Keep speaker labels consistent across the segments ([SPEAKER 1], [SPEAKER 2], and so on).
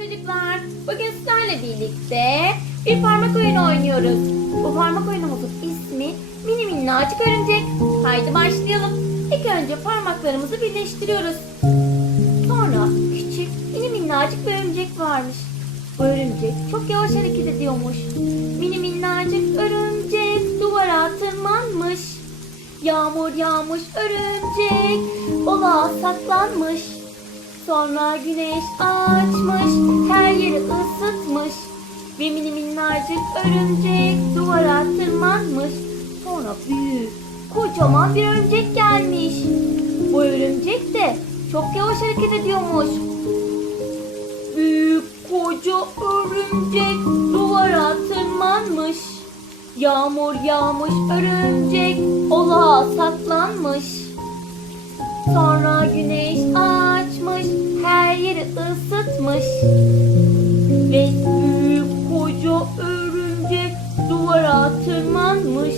[SPEAKER 1] çocuklar. Bugün sizlerle birlikte bir parmak oyunu oynuyoruz. Bu parmak oyunumuzun ismi Mini Minnacık Örümcek. Haydi başlayalım. İlk önce parmaklarımızı birleştiriyoruz. Sonra küçük mini minnacık bir örümcek varmış. Bu örümcek çok yavaş hareket ediyormuş. Mini minnacık örümcek duvara tırmanmış. Yağmur yağmış örümcek ola saklanmış. Sonra güneş ısıtmış. Ve mini minnacık örümcek duvara tırmanmış. Sonra büyük, kocaman bir örümcek gelmiş. Bu örümcek de çok yavaş hareket ediyormuş. Büyük koca örümcek duvara tırmanmış. Yağmur yağmış örümcek ola saklanmış. Sonra güneş açmış, her yeri ısıtmış. Ve tırmanmış.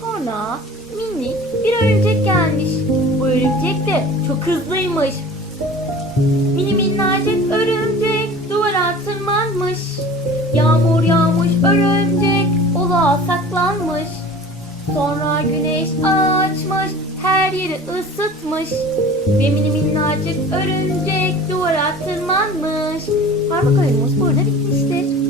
[SPEAKER 1] Sonra minik bir örümcek gelmiş. Bu örümcek de çok hızlıymış. Mini minnacık örümcek duvara tırmanmış. Yağmur yağmış örümcek ola saklanmış. Sonra güneş açmış, her yeri ısıtmış. Ve mini minnacık örümcek duvara tırmanmış. Parmak oyunumuz burada bitmiştir.